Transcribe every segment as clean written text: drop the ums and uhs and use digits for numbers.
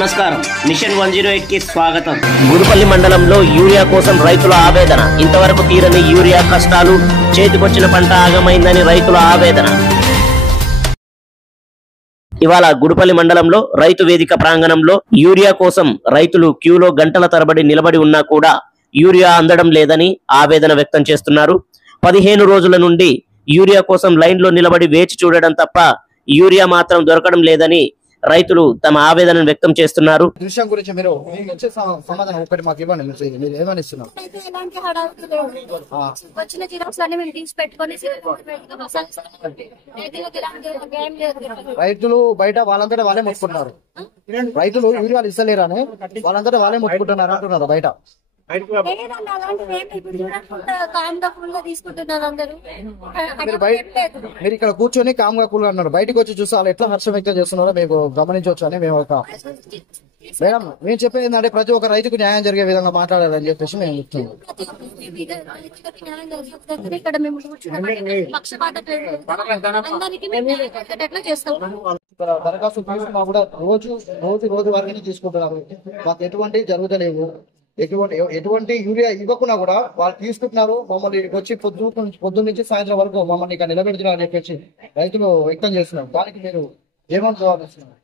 నమస్కారం మిషన్ 108 కి స్వాగతం. గుడిపల్లి మండలంలో యూరియా కోసం రైతుల ఆవేదన. ఇంతవరకు తీరని యూరియా కష్టాలు, చేతికొచ్చిన పంట ఆగమైందని రైతుల ఆవేదన. ఇవాళ గుడిపల్లి మండలంలో రైతు వేదిక ప్రాంగణంలో యూరియా కోసం రైతులు క్యూలో గంటల తరబడి నిలబడి ఉన్నా కూడా యూరియా అందడం లేదని ఆవేదన వ్యక్తం చేస్తున్నారు. 15 రోజుల నుండి యూరియా కోసం లైన్లో నిలబడి వేచి చూడడం తప్ప యూరియా మాత్రం దొరకడం లేదని రైతులు తమ ఆవేదనను వ్యక్తం చేస్తున్నారు. దృశ్యం గురించి మీరు సమాధానం ఒకటి మాకు ఇవ్వండి. మీరు ఏమని ఇస్తున్నారు? రైతులు బయట వాళ్ళందరూ వాళ్ళే మొత్తుకుంటున్నారు. రైతులు యూరియాలు ఇస్తలేరు అని వాళ్ళందరూ వాళ్ళే మొత్తుకుంటున్నారు అంటున్నారు బయట. మీరు ఇక్కడ కూర్చొని కామ్గా కూల్ అన్నారు, బయటకు వచ్చి చూసి వాళ్ళు ఎట్లా హర్షం వ్యక్తం చేస్తున్నారో మీకు గమనించవచ్చు అని మేము ఒక మేడం మేము చెప్పేది ఏంటంటే ప్రతి ఒక్క రైతుకు న్యాయం జరిగే విధంగా మాట్లాడాలని చెప్పేసి మేము చెప్తున్నాం. దరఖాస్తు తీసుకున్నా కూడా రోజు వరకు తీసుకుంటున్నారు. మాకు ఎటువంటి జరుగుతలేవు. ఎటువంటి యూరియా ఇవ్వకున్నా కూడా వాళ్ళు తీసుకుంటున్నారు. మమ్మల్ని వచ్చి పొద్దు నుంచి సాయంత్రం వరకు మమ్మల్ని ఇక్కడ నిలబెడుతున్నారు అని చెప్పేసి రైతులు వ్యక్తం చేస్తున్నారు. దానికి మీరు ఏమని జవాబిస్తున్నారు?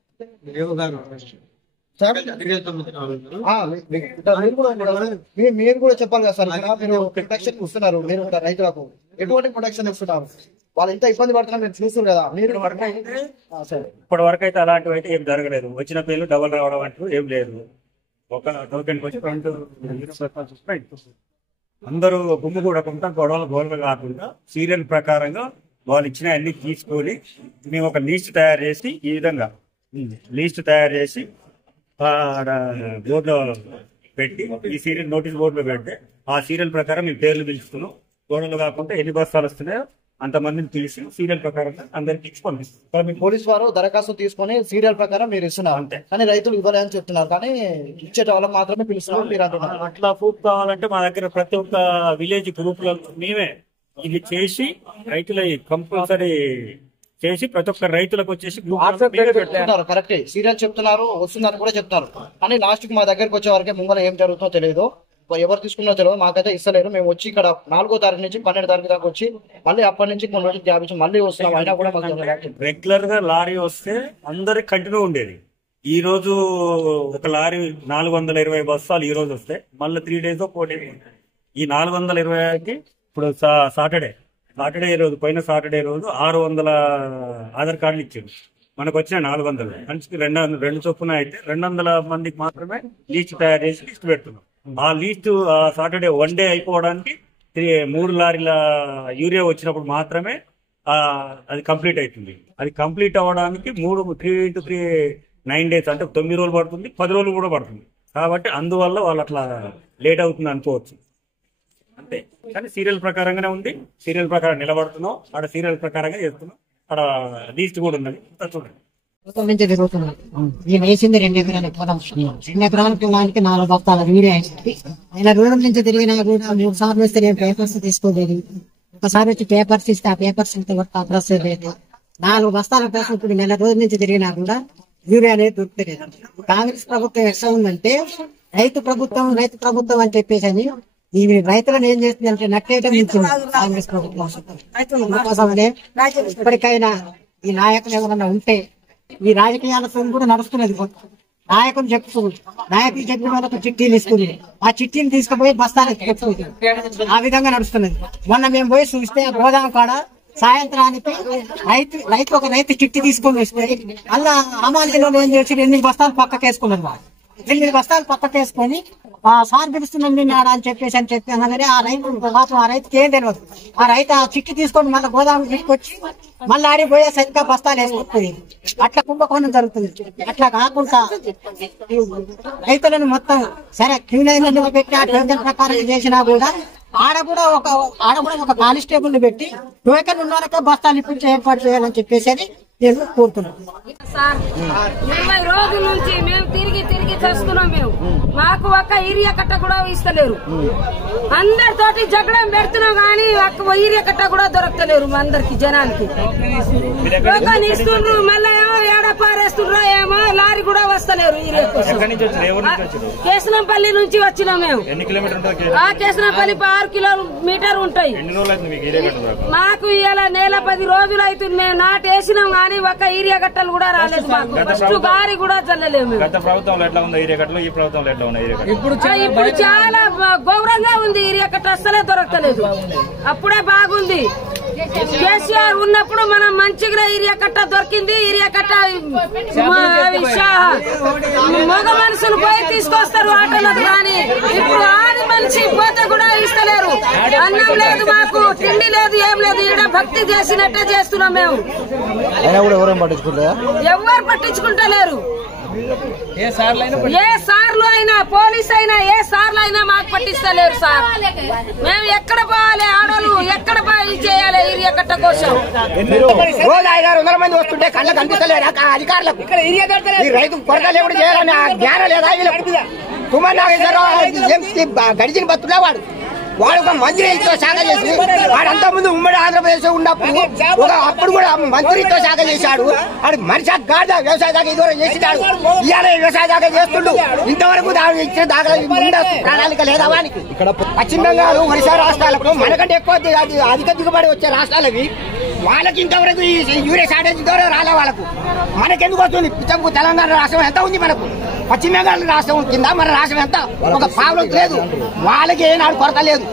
మీరు కూడా చెప్పాలి కదా సార్. మీరు ప్రొటెక్షన్ ఇస్తున్నారు, మీరు రైతులకు ఎటువంటి ప్రొటెక్షన్ ఇస్తున్నారు? వాళ్ళు ఎంత ఇబ్బంది పడుతున్నారు మీరు చూస్తున్నారు కదా. మీరు ఇప్పటి వరకు అయితే అలాంటివి అయితే ఏం జరగలేదు. వచ్చిన పేర్లు డబల్ రావడం అంటూ ఏం లేదు. ఒక టోకెన్ వచ్చి 2 అందరూ గుమ్ము కూడా గొడవలు కాకుండా సీరియల్ ప్రకారంగా వాళ్ళు ఇచ్చిన అన్ని తీసుకొని మేము ఒక లిస్ట్ తయారు చేసి ఈ విధంగా బోర్డులో పెట్టి ఈ సీరియల్ నోటీస్ బోర్డులో పెడితే ఆ సీరియల్ ప్రకారం మేము పేర్లు పిలుస్తున్నాం. గొడవలు కాకుండా ఎన్ని బస్తాలు వస్తున్నాయో అంతమందిని తీసి సీరియల్ ప్రకారంగా అందరికి ఇచ్చి పంపిస్తారు. పోలీస్ వారు దరఖాస్తు తీసుకొని సీరియల్ ప్రకారం మీరు ఇస్తున్నారు అంతే, కానీ రైతులు ఇవ్వలేని చెప్తున్నారు. కానీ ఇచ్చేట వాళ్ళకి మాత్రమే పిలుస్తున్నారు మీరు అంటున్నారు. అట్లా ప్రూఫ్ కావాలంటే మా దగ్గర ప్రతి ఒక్క విలేజ్ గ్రూపులలో మేమే ఇది చేసి రైతుల కంపల్సరీ చేసి ప్రతి ఒక్క రైతులకు వచ్చేసి కరెక్ట్ సీరియల్ చెప్తున్నారు, వస్తుందని కూడా చెప్తారు. కానీ లాస్ట్ కి మా దగ్గరకు వచ్చే వరకే ముంగల ఏం జరుగుతుందో తెలియదు, ఎవరు తీసుకున్నా తెలియదు. మాకైతే ఇస్తలేరు. మేము వచ్చి ఇక్కడ 4వ తారీఖు నుంచి 12వ తారీఖు దాకా వచ్చి మళ్ళీ అప్పటి నుంచి కొన్ని రోజులు గ్యాప్ ఇచ్చి మళ్ళీ వస్తున్నాం. అయినా కూడా రెగ్యులర్ గా లారీ వస్తే అందరికి కంటిన్యూ ఉండేది. ఈ రోజు ఒక లారీ 420 బస్తాలు ఈ రోజు వస్తే మళ్ళీ 3 days 4 days ఈ 420కి ఇప్పుడు సాటర్డే రోజు పోయిన సాటర్డే రోజు 600 ఆధార్ కార్డులు ఇచ్చారు. మనకు వచ్చిన 400 మనిషికి 2 చొప్పున అయితే 200 మందికి మాత్రమే లిస్ట్ తయారు చేసి లిస్ట్ పెడుతున్నాం. ఆ లిస్టు సాటర్డే 1 day అయిపోవడానికి 3 లారీల యూరియా వచ్చినప్పుడు మాత్రమే అది కంప్లీట్ అవుతుంది. అది కంప్లీట్ అవ్వడానికి 3 into 3 9 days అంటే 9 రోజులు పడుతుంది, 10 రోజులు కూడా పడుతుంది. కాబట్టి అందువల్ల వాళ్ళు అట్లా లేట్ అవుతుంది అనుకోవచ్చు అంతే. కానీ సీరియల్ ప్రకారంగానే ఉంది, సీరియల్ ప్రకారం నిలబడుతున్నాం, ఆడ సీరియల్ ప్రకారంగా చేస్తున్నాం. అక్కడ లిస్ట్ కూడా ఉన్నది చూడండి. నేను వేసింది 2 ఎకరాలు పొలం. 2 ఎకరాల పొలానికి 4 బస్తాల యూరియా వేసింది. ఆయన దూరం నుంచి తిరిగినా కూడా 3 సార్లు వస్తే నేను పేపర్స్ తీసుకోలేదు. ఒకసారి వచ్చి పేపర్స్ ఇస్తే ఆ పేపర్స్ అడ్రస్ లేదు. 4 బస్తాల కోసం ఇప్పుడు నెల రోజుల నుంచి తిరిగినా కూడా యూరియా అనేది దొరుకుతలేదు. కాంగ్రెస్ ప్రభుత్వం ఎట్లా ఉందంటే రైతు ప్రభుత్వం అని చెప్పేసి అని ఈ రైతులను ఏం చేస్తుందంటే నట్టేయటం ఇచ్చింది కాంగ్రెస్ ప్రభుత్వం. అందుకోసమనే ఇప్పటికైనా ఈ నాయకులు ఎవరన్నా ఉంటే ఈ రాజకీయాలతో కూడా నడుస్తున్నది. నాయకులు చెప్పిన వాళ్ళకు చిట్టీలు ఇస్తుంది, ఆ చిట్టీని తీసుకుపోయి బస్తాలకు పెట్టుకుంటుంది. ఆ విధంగా నడుస్తున్నది. మొన్న మేము పోయి చూస్తే గోదాం కాడ సాయంత్రానికి రైతు చిట్టి తీసుకొని వస్తే అలా అమాంతిలో ఏం చేసి 8 బస్తాలు పక్కకేసుకున్నారు. వాళ్ళు 8 బస్తాలు పక్కకేసుకొని సార్ పిలుస్తున్నాం నాడా అని చెప్పి అనగానే ఆ రైతుకి ఏం తెలియదు. ఆ రైతు ఆ చిట్టి తీసుకొని మళ్ళీ గోదాము తీసుకొచ్చి మళ్ళీ ఆడిపోయే సరిగ్గా బస్తాలు వేసుకుంటుంది. అట్లా కుంభకోణం జరుగుతుంది. అట్లా కాకుండా రైతులను మొత్తం సరే క్యూలైన్ పెట్టి ఆ టోకెన్ ప్రకారం చేసినా కూడా ఆడ కూడా ఒక కానిస్టేబుల్ ని పెట్టి టోకెన్ ఉన్న వరకే బస్తాలు ఇప్పించి ఏర్పాటు చేయాలని చెప్పేసి నేను కోరుతున్నాను. 20 రోజుల నుంచి మేము తిరిగి చేస్తున్నాం. మేము మాకు ఒక్క యూరియా కట్ట కూడా ఇస్తలేరు. అందరితోటి జగడం పెడుతున్నాం కానీ ఒక్క యూరియా కట్ట కూడా దొరకలేరు. మా అందరికి జనానికి టోకన్ ఇస్తుండ్రు, మళ్ళీ ఏడ పారేస్తుండ్రో ఏమో, లారీ కూడా వస్తలేరు యూరియా కోసం. కేసనంపల్లి నుంచి వచ్చినాం మేము. ఆ కేసనంపల్లి 6 కిలోమీటర్ ఉంటాయి. మాకు ఇలా నెల 10 రోజులు అవుతుంది. మేము నాటేసినాం గానీ ఒక యూరియా గట్టలు కూడా రాలేదు. మాకు ఫస్ట్ గారి కూడా చల్లలేము. ఇప్పుడు చాలా గౌరవంగా ఉంది. యూరియా కట్ట అస్సలే దొరకలేదు. అప్పుడే బాగుంది. కేసీఆర్ ఉన్నప్పుడు మనం మంచిగా యూరియా కట్ట దొరికింది. యూరియా కట్ట మగ మనుషులు పోయి తీసుకొస్తారు ఆటోలకు, కానీ ఇప్పుడు ఆది మనిషి పోతే కూడా ఇస్తలేరు. అన్నం లేదు, మాకు తిండి లేదు, ఏం లేదు. ఈడ భక్తి చేసినట్టే చేస్తున్నాం మేము. ఎవరు పట్టించుకుంటలేరు. ఏ సార్లు అయినా, పోలీస్ అయినా, ఏ సార్లు అయినా మాకు పట్టిస్తలేరు సార్. మేము ఎక్కడ పోవాలి? ఆడోళ్ళు ఎక్కడ పోయి చేయాలి యూరియా కట్ట కోసం? రోజు 500 మంది వస్తుంటే కళ్ళకు కనిపిస్తలేరు అధికారులకు. రైతు కొరకలు ఎప్పుడు చేయాలని జ్ఞానం లేదా? కుమార్ నాగేశ్వరరావు గడిచిన బతున్నా వాడు ఒక మంత్రితో శాఖ చేసి, వాడంతా ముందు ఉమ్మడి ఆంధ్రప్రదేశ్ ఉన్నప్పుడు అప్పుడు కూడా మంత్రితో శాఖ చేశాడు. వాడు మనిషి గాడిద వ్యవసాయ శాఖ ఇదివరకు చేసినాడు. ఇవాళ వ్యవసాయ శాఖ చేస్తుండు. ఇంతవరకు ఇచ్చిన దాఖలా ప్రణాళిక లేదా వానికి? పశ్చిమ బెంగాల్, ఒరిస్సా రాష్ట్రాలకు మనకంటే ఎక్కువ అధిక దిగుబడి వచ్చే రాష్ట్రాలవి. వాళ్ళకి ఇంతవరకు ఈ యూరియా షార్టేజ్ ఇంతవరకు రాలే వాళ్ళకు. మనకెందుకు వస్తుంది? పిచ్చకు తెలంగాణ రాష్ట్రం ఎంత ఉంది మనకు? పశ్చిమ బెంగాల్ రాష్ట్రం కింద మన రాష్ట్రం ఎంత? ఒక పావులు లేదు. వాళ్ళకి ఏనాడు కొరత లేదు.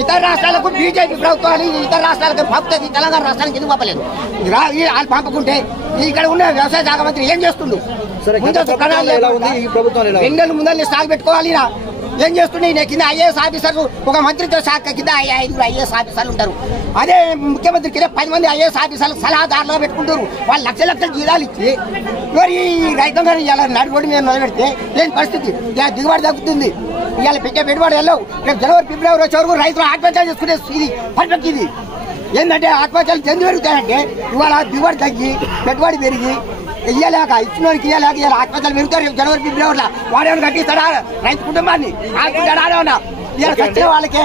ఇతర రాష్ట్రాలకు బీజేపీ ప్రభుత్వాలు ఇతర రాష్ట్రాలకు పంపుతుంది, తెలంగాణ రాష్ట్రానికి ఎందుకు పంపలేదు? వాళ్ళు పంపుకుంటే ఇక్కడ ఉన్న వ్యవసాయ శాఖ మంత్రి ఏం చేస్తుండు? 2 నెలల ముందర స్టాక్ పెట్టుకోవాలి. ఏం చేస్తుండే? కింద ఐఏఎస్ ఆఫీసర్లు, ఒక మంత్రితో శాఖ కింద 5 ఐఏఎస్ ఆఫీసర్లు ఉంటారు. అదే ముఖ్యమంత్రి కింద 10 మంది ఐఏఎస్ ఆఫీసర్లు సలహాదారులుగా పెట్టుకుంటారు. వాళ్ళు లక్షల జీతాలు ఇచ్చి మరి ఈ రైతాంగాన్ని ఇలా నడిపడి మేము మొదలుపెడితే లేని పరిస్థితి. ఇలా దిగుబడి తగ్గుతుంది. ఇవాళ పెట్టే పెట్టుబడి వెళ్ళవు. రేపు జనవరి, ఫిబ్రవరి వచ్చే వరకు రైతులు ఆత్మహత్యలు చేసుకునే ఇది పర్ఫెక్ట్. ఇది ఏంటంటే ఆత్మహత్యలు ఎందుకు పెరుగుతాయంటే ఇవాళ దిగుబడి తగ్గి పెట్టుబడి పెరిగి ఇయ్యలేక, ఇచ్చినోడికి ఇయ్యలేక ఇలా ఆత్మహత్యలు పెరుగుతారు. రేపు జనవరి, ఫిబ్రవరిలో వాడేమైనా కట్టిస్తాడా రైతు కుటుంబాన్ని? ఆడుకుంటాడా? ఇలా కట్టిన వాళ్ళకే